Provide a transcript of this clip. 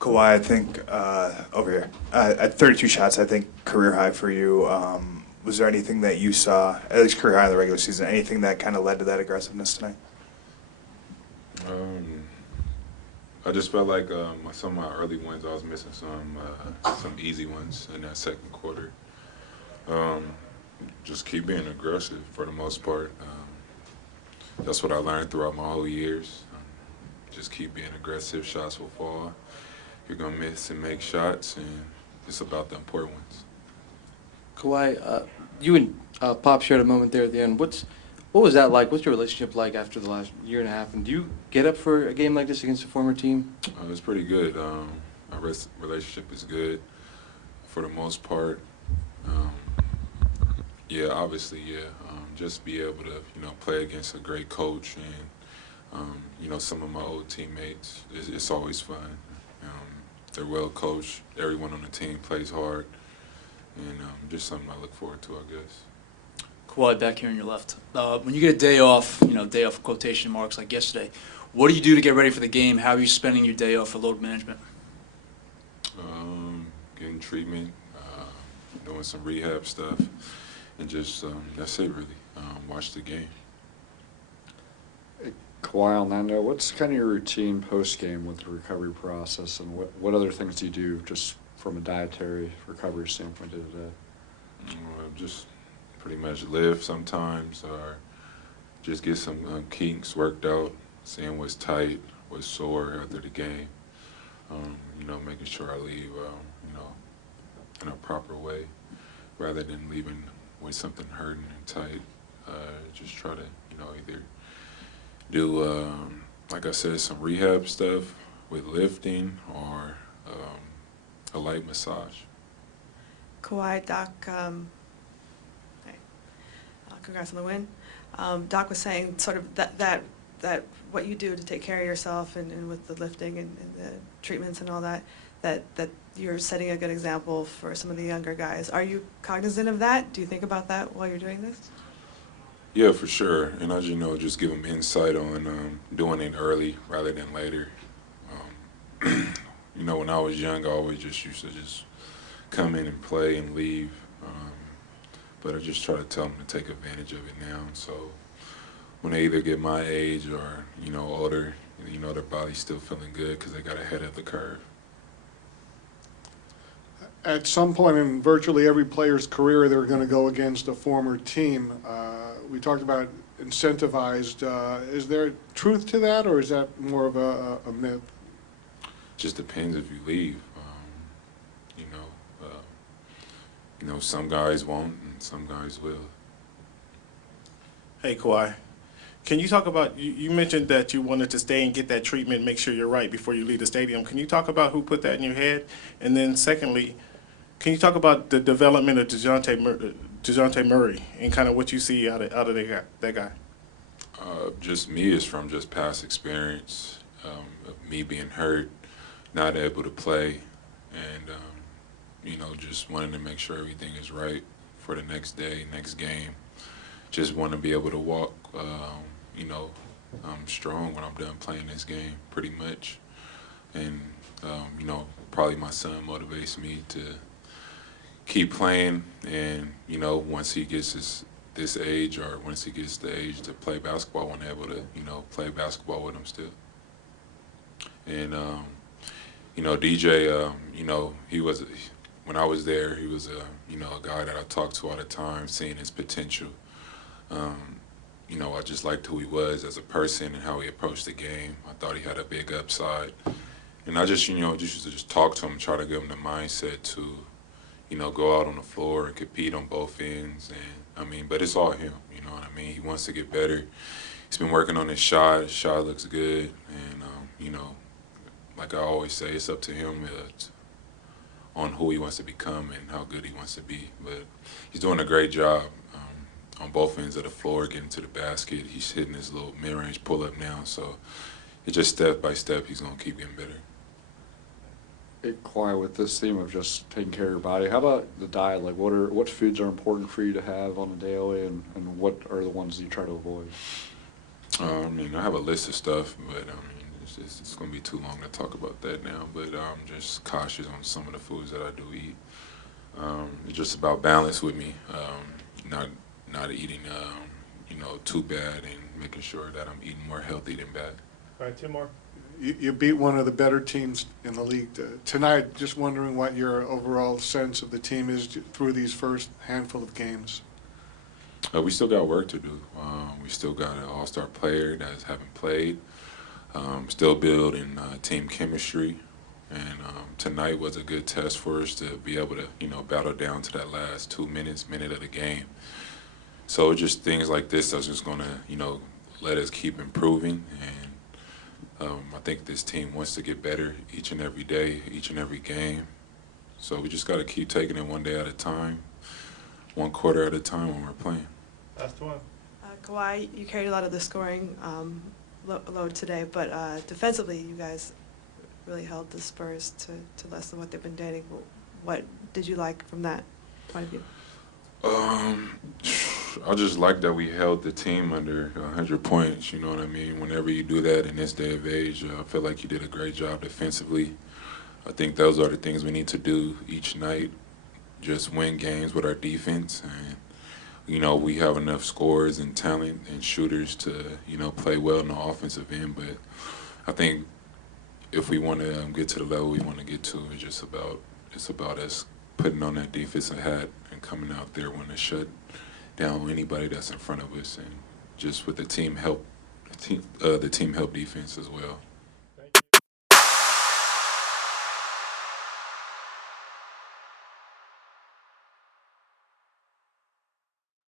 Kawhi, I think over here at 32 shots, I think career high for you. Was there anything that you saw, at least career high in the regular season, anything that kind of led to that aggressiveness tonight? Um, I just felt like some of my early ones, I was missing some easy ones in that second quarter. Um, just keep being aggressive for the most part. That's what I learned throughout my whole years. Just keep being aggressive. Shots will fall. You're gonna miss and make shots, and it's about the important ones. Kawhi, you and Pop shared a moment there at the end. What was that like? What's your relationship like after the last year and a half? And do you get up for a game like this against a former team? It's pretty good. Our relationship is good for the most part. Um, yeah, obviously, yeah. Just be able to, play against a great coach and, some of my old teammates. It's always fun. They're well coached. Everyone on the team plays hard, and just something I look forward to, I guess. Kawhi, back here on your left. When you get a day off, day off quotation marks like yesterday, what do you do to get ready for the game? How are you spending your day off for load management? Getting treatment, doing some rehab stuff, and just that's it really. Watch the game. Kawhi, on that note, what's kind of your routine post-game with the recovery process, and what other things do you do just from a dietary recovery standpoint day to day? Just pretty much live sometimes, or just get some kinks worked out, seeing what's tight, what's sore after the game. Making sure I leave, in a proper way, rather than leaving with something hurting and tight. Just try to, either do, like I said, some rehab stuff with lifting or a light massage. Kawhi, Doc, hey, congrats on the win. Doc was saying sort of that what you do to take care of yourself and with the lifting and the treatments and all that you're setting a good example for some of the younger guys. Are you cognizant of that? Do you think about that while you're doing this? Yeah, for sure. And as you know, just give them insight on doing it early rather than later. When I was young, I always just used to just come in and play and leave. But I just try to tell them to take advantage of it now. So when they either get my age or, older, their body's still feeling good because they got ahead of the curve. At some point in virtually every player's career, they're going to go against a former team. We talked about incentivized. Is there truth to that, or is that more of a myth? Just depends if you leave. Some guys won't and some guys will. Hey, Kawhi, can you talk about, you mentioned that you wanted to stay and get that treatment, make sure you're right before you leave the stadium. Can you talk about who put that in your head? And then secondly, can you talk about the development of DeJounte Murray and kind of what you see out of that guy? Just me is from just past experience of me being hurt, not able to play, and just wanting to make sure everything is right for the next day, next game. Just want to be able to walk, strong when I'm done playing this game, pretty much. And probably my son motivates me to keep playing. And once he gets this age, or once he gets the age to play basketball, I want to be able to play basketball with him still. And DJ, he was. When I was there, he was a guy that I talked to all the time, seeing his potential. I just liked who he was as a person and how he approached the game. I thought he had a big upside. And I just used to just talk to him, try to give him the mindset to, go out on the floor and compete on both ends. And but it's all him, you know what I mean? He wants to get better. He's been working on his shot. His shot looks good. And, like I always say, it's up to him on who he wants to become and how good he wants to be. But he's doing a great job on both ends of the floor, getting to the basket. He's hitting his little mid-range pull-up now. So it's just step by step, he's going to keep getting better. Hey, Kawhi, with this theme of just taking care of your body, how about the diet? Like, what foods are important for you to have on a daily, and what are the ones you try to avoid? I have a list of stuff, but it's going to be too long to talk about that now, but I'm just cautious on some of the foods that I do eat. It's just about balance with me, not eating, too bad, and making sure that I'm eating more healthy than bad. All right, 2 more. You beat one of the better teams in the league tonight. Just wondering what your overall sense of the team is through these first handful of games. We still got work to do. We still got an all-star player that haven't played. Still building team chemistry, and tonight was a good test for us to be able to, battle down to that last minute of the game. So just things like this that's just gonna, let us keep improving, and I think this team wants to get better each and every day, each and every game. So we just got to keep taking it one day at a time, one quarter at a time when we're playing. Last one. Kawhi, you carried a lot of the scoring load today, but defensively, you guys really held the Spurs to less than what they've been doing. What did you like from that point of view? I just like that we held the team under 100 points, you know what I mean? Whenever you do that in this day of age, I feel like you did a great job defensively. I think those are the things we need to do each night, just win games with our defense. And, we have enough scorers and talent and shooters to, play well in the offensive end. But I think if we want to get to the level we want to get to, it's about us putting on that defensive hat and coming out there when to shut down anybody that's in front of us, and just with the team help defense as well.